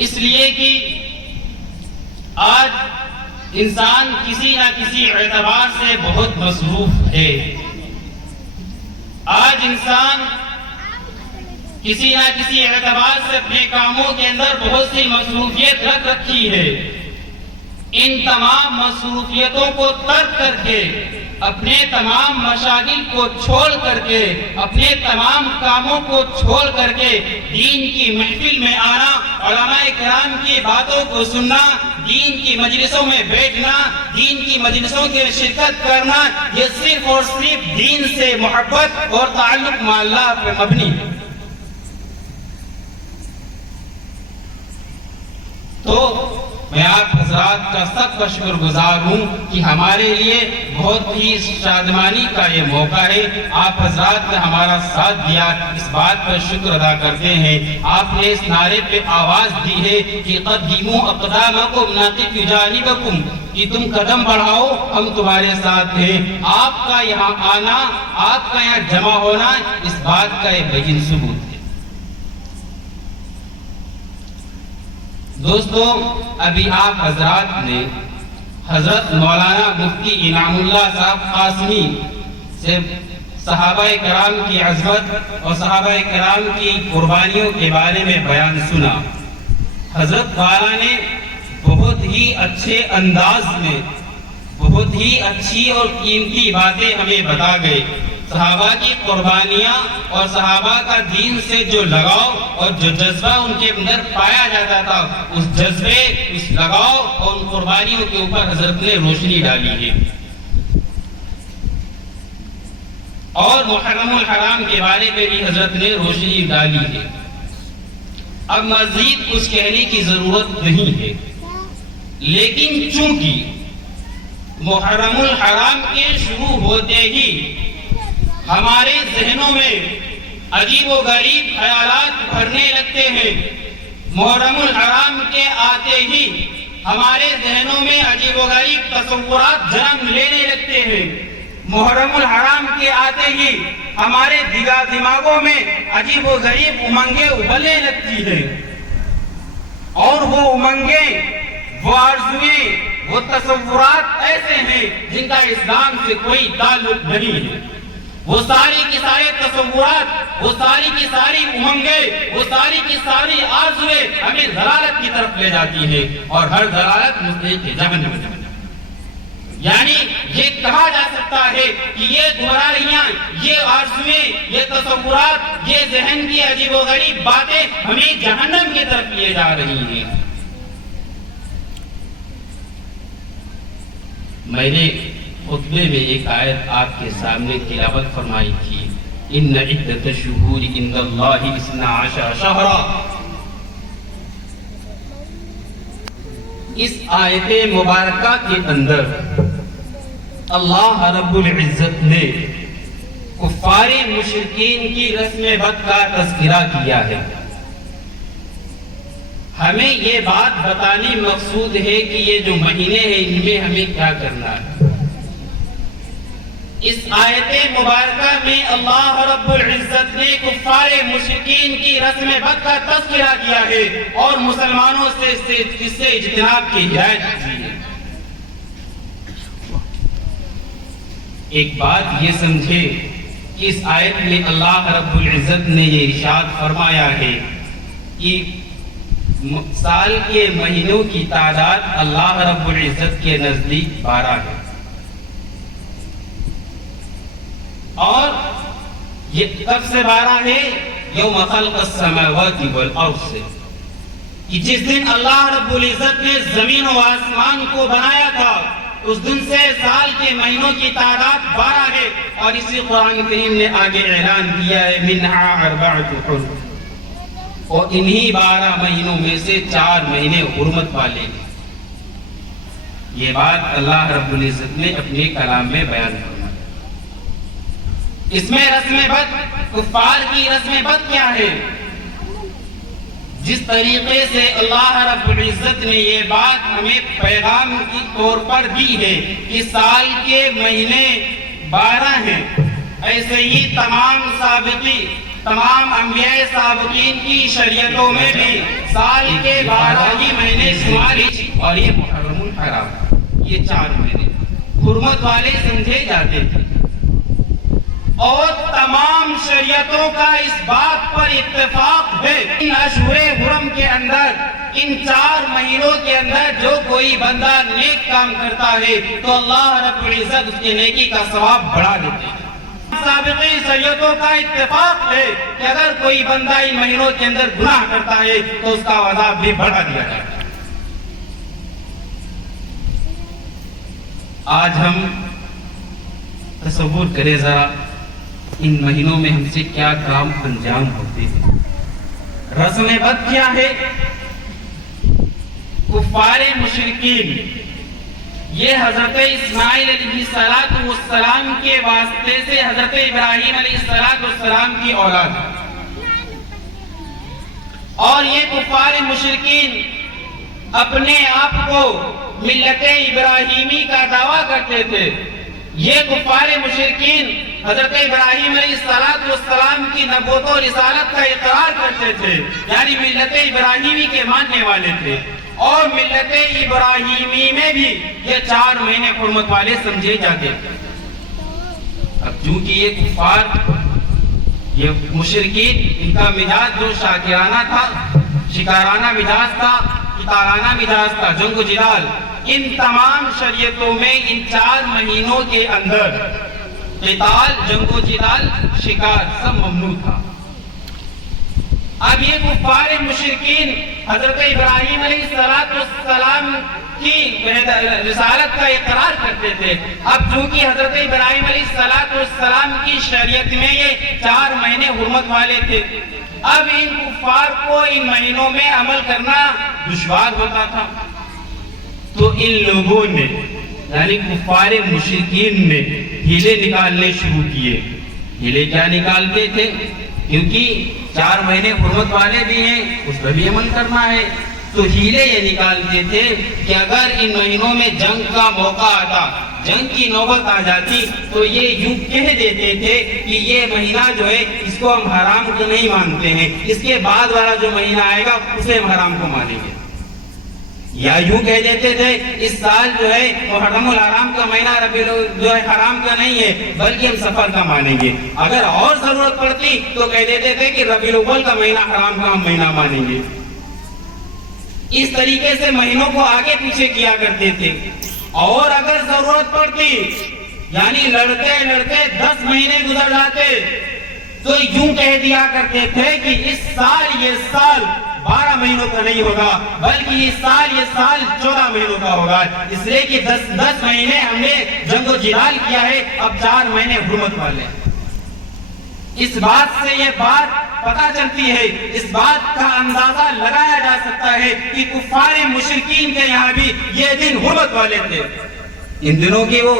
اس لیے کہ آج انسان کسی نہ کسی اعتبار سے بہت مصروف ہے. آج انسان کسی نہ کسی اعتبار سے اپنے کاموں کے اندر بہت سی مصروفیت رکھ رکھی ہے. ان تمام مصروفیتوں کو ترک کر کے، اپنے تمام مشاغل کو چھوڑ کر کے، اپنے تمام کاموں کو چھوڑ کر کے دین کی محفل میں آنا، علماء کرام کی باتوں کو سننا، دین کی مجلسوں میں بیٹھنا، دین کی مجلسوں کے شرکت کرنا، یہ صرف اور صرف دین سے محبت اور تعلق مع اللہ پر مبنی ہے. تو میں آپ حضرات کا سب کا شکر گزار ہوں کہ ہمارے لیے بہت ہی شادمانی کا یہ موقع ہے. آپ حضرات نے ہمارا ساتھ دیا، اس بات پر شکر ادا کرتے ہیں. آپ نے اس نعرے پہ آواز دی ہے کہ قدموا اقدامکم نقف بجانبکم، کہ تم قدم بڑھاؤ، ہم تمہارے ساتھ ہیں. آپ کا یہاں آنا، آپ کا یہاں جمع ہونا اس بات کا ایک بین ثبوت ہے. دوستو، ابھی آپ حضرات نے حضرت مولانا مفتی انعام اللہ صاحب قاسمی سے صحابہ کرام کی عظمت اور صحابہ کرام کی قربانیوں کے بارے میں بیان سنا. حضرت والا نے بہت ہی اچھے انداز میں بہت ہی اچھی اور قیمتی باتیں ہمیں بتا گئے. صحابہ کی قربانیاں اور صحابہ کا دین سے جو لگاؤ اور جو جذبہ ان کے اندر پایا جاتا تھا، اس جذبے، اس لگاؤ اور ان قربانیوں کے اوپر حضرت نے روشنی ڈالی ہے. اور محرم الحرام کے بارے میں بھی حضرت نے روشنی ڈالی ہے. اب مزید کچھ کہنے کی ضرورت نہیں ہے، لیکن چونکہ محرم الحرام کے شروع ہوتے ہی ہمارے ذہنوں میں عجیب و غریب خیالات بھرنے لگتے ہیں، محرم الحرام کے آتے ہی ہمارے ذہنوں میں عجیب و غریب تصورات جنم لینے لگتے ہیں، محرم الحرام کے آتے ہی ہمارے دماغوں میں عجیب و غریب امنگیں ابلنے لگتی ہیں. اور وہ امنگیں، وہ آرزویں، وہ تصورات ایسے ہیں جن کا اسلام سے کوئی تعلق نہیں ہے. وہ ساری کی سارے تصورات، وہ ساری کی ساری امنگیں، وہ ساری کی ساری آرزویں ہمیں ضلالت کی طرف لے جاتی ہیں، اور ہر ضلالت مستحق جہنم ہے. یعنی یہ کہا جا سکتا ہے کہ یہ گمراہیاں، یہ آرزویں، یہ تصورات، یہ ذہن کی عجیب و غریب باتیں ہمیں جہنم کی طرف لے جا رہی ہیں. میں نے خطبے میں ایک آیت آپ کے سامنے تلاوت فرمائی تھی، ان عدت الشہور عند اللہ 12 شہرا. اس آیت مبارکہ کے اندر اللہ رب العزت نے کفار مشرکین کی رسم بد کا تذکرہ کیا ہے. ہمیں یہ بات بتانی مقصود ہے کہ یہ جو مہینے ہیں ان میں ہمیں کیا کرنا ہے. اس آیت مبارکہ میں اللہ رب العزت نے کفار مشرکین کی رسم بد کا تذکرہ کیا ہے اور مسلمانوں سے اس سے اجتناب کی ہدایت دی ہے. ایک بات یہ سمجھے کہ اس آیت میں اللہ رب العزت نے یہ ارشاد فرمایا ہے کہ سال کے مہینوں کی تعداد اللہ رب العزت کے نزدیک 12 ہے. اور یہ کب سے 12 ہے؟ یوم خلق السماوات والارض سے، کہ جس دن اللہ رب العزت نے زمین و آسمان کو بنایا تھا اس دن سے سال کے مہینوں کی تعداد 12 ہے. اور اسی قرآن کریم نے آگے اعلان کیا ہے منہا 4 حرم، اور انہی 12 مہینوں میں سے 4 مہینے حرمت والے. یہ بات اللہ رب العزت نے اپنے کلام میں بیان فرمائی. اس میں رسم بد، کفار کی رسم بد کیا ہے؟ جس طریقے سے اللہ رب العزت نے یہ بات ہمیں پیغام کی طور پر دی ہے کہ سال کے مہینے 12 ہیں، ایسے ہی تمام سابقی تمام انبیاء سابقین کی شریعتوں میں بھی سال کے 12 ہی مہینے شمار اور یہ محرم الحرام، یہ 4 مہینے حرمت والے سمجھے جاتے تھے، اور تمام شریعتوں کا اس بات پر اتفاق ہے ان اشہر حرم کے اندر، ان 4 مہینوں کے اندر جو کوئی بندہ نیک کام کرتا ہے تو اللہ رب العزت اس کے نیکی کا ثواب بڑھا دیتے ہیں۔ سابقی شریعتوں کا اتفاق ہے کہ اگر کوئی بندہ ان مہینوں کے اندر گناہ کرتا ہے تو اس کا عذاب بھی بڑھا دیا جاتا ہے۔ آج ہم تصور کریں ذرا ان مہینوں میں ہم سے کیا کام انجام ہوتے ہیں۔ رسم بد کیا ہے؟ کفار مشرکین یہ حضرت اسماعیل علیہ السلام کے واسطے سے حضرت ابراہیم علیہ السلام کی اولاد، اور یہ کفار مشرکین اپنے آپ کو ملت ابراہیمی کا دعویٰ کرتے تھے۔ یہ کفار مشرکین حضرت ابراہیم علیہ السلام کی نبوت و رسالت کا اقرار کرتے تھے، یعنی ملت ابراہیمی کے ماننے والے تھے، اور ملت ابراہیمی میں بھی یہ 4 مہینے حرمت والے سمجھے جاتے تھے۔ اب چونکہ یہ کفار، یہ مشرکین، ان کا مزاج جو شاکرانہ تھا، شکارانہ مزاج تھا، قتالانہ مزاج تھا، جنگ و جدال، ان تمام شریعتوں میں ان 4 مہینوں کے اندر قتال، جنگ و جدال، شکار سب ممنوع تھا۔ اب یہ کفار مشرکین حضرت ابراہیم علیہ السلام کی رسالت کا اقرار کرتے تھے۔ اب چونکہ حضرت ابراہیم علیہ السلام کی شریعت میں یہ 4 مہینے حرمت والے تھے، اب ان کفار کو ان مہینوں میں عمل کرنا دشوار ہوتا تھا، تو ان لوگوں نے یعنی کفار مشرکین نے ہیلے نکالنے شروع کیے۔ ہیلے کیا نکالتے تھے؟ کیونکہ 4 مہینے حرمت والے بھی ہیں، اس پر بھی عمل کرنا ہے، تو ہیلے یہ نکالتے تھے کہ اگر ان مہینوں میں جنگ کا موقع آتا، جنگ کی نوبت آ جاتی، تو یہ یوں کہہ دیتے تھے کہ یہ مہینہ جو ہے اس کو ہم حرام کو نہیں مانتے ہیں، اس کے بعد والا جو مہینہ آئے گا اسے ہم حرام کو مانیں گے۔ یا یوں کہہ دیتے تھے اس سال جو ہے محرم الحرام کا مہینہ جو ہے حرام کا نہیں ہے بلکہ ہم سفر کا مانیں گے۔ اگر اور ضرورت پڑتی تو کہہ دیتے تھے کہ ربیع الاول کا مہینہ حرام کا ہم مہینہ مانیں گے۔ اس طریقے سے مہینوں کو آگے پیچھے کیا کرتے تھے، اور اگر ضرورت پڑتی یعنی لڑتے لڑتے 10 مہینے گزر جاتے تو یوں کہہ دیا کرتے تھے کہ اس سال یہ سال 12 مہینوں کا نہیں ہوگا بلکہ یہ سال 14 مہینوں کا ہوگا، اس لیے کہ 10 مہینے ہم نے جنگ و جدال کیا ہے، اب 4 مہینے حرمت والے۔ اس بات سے یہ بات پتہ چلتی ہے، اس بات کا اندازہ لگایا جا سکتا ہے کہ کفار مشرکین کے یہاں بھی یہ دن حرمت والے تھے۔ ان دنوں کی وہ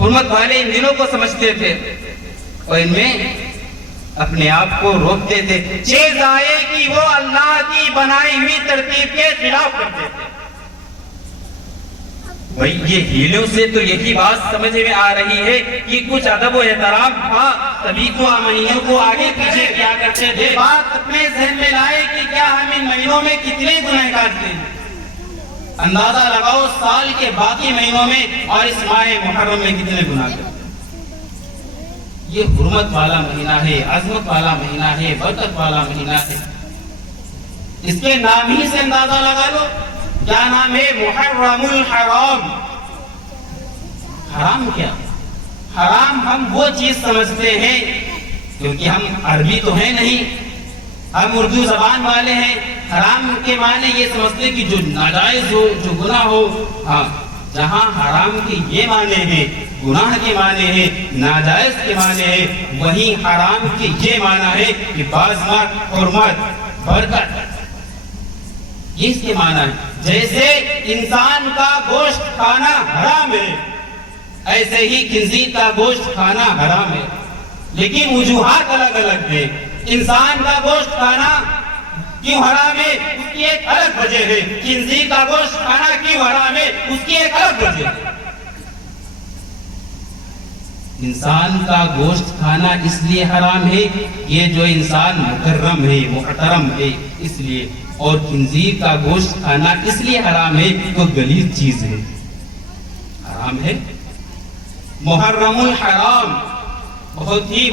حرمت والے ان دنوں کو سمجھتے تھے اور ان میں اپنے آپ کو روکتے تھے، چیز آئے کہ وہ اللہ کی بنائی ہوئی ترتیب کے خلاف کرتے تھے۔ بھئی یہ ہیلوں سے تو یہی بات سمجھ میں آ رہی ہے کہ کچھ ادب و احترام تھا، تبھی تو مہینوں کو آگے پیچھے کیا کرتے تھے۔ بات اپنے ذہن میں لائے کہ کیا ہم ان مہینوں میں کتنے گناہ کرتے ہیں، اندازہ لگاؤ سال کے باقی مہینوں میں اور اس ماہ محرم میں کتنے گناہ کرتے ہیں۔ یہ حرمت والا مہینہ ہے، عظمت والا مہینہ ہے، برکت والا مہینہ ہے۔ اس کے نام ہی سے اندازہ لگا لو، کیا نام ہے؟ محرم الحرام۔ حرام کیا؟ حرام ہم وہ چیز سمجھتے ہیں، کیونکہ ہم عربی تو ہیں نہیں، ہم اردو زبان والے ہیں، حرام کے معنی یہ سمجھتے ہیں کہ جو ناجائز ہو، جو گناہ ہو۔ ہاں، جہاں حرام کے یہ معنی ہیں، گناہ کے معنی ہیں، ناجائز کے معنی ہیں، وہیں حرام کے یہ معنی ہے کہ باعزت، حرمت، برکت، یہ اس کے معنی ہے۔ جیسے انسان کا گوشت کھانا حرام ہے، ایسے ہی خنزیر کا گوشت کھانا حرام ہے، لیکن وجوہات الگ الگ ہیں۔ انسان کا گوشت کھانا کیوں حرام ہے اس کی ایک الگ وجہ ہے، خنزیر کا گوشت کھانا کیوں حرام ہے اس کی ایک الگ وجہ ہے۔ انسان کا گوشت کھانا اس لیے حرام ہے یہ جو انسان مکرم ہے محترم ہے اس لیے، اور خنزیر کا گوشت کھانا اس لیے حرام ہے کہ غلیظ چیز ہے، حرام ہے۔ محرم الحرام بہت ہی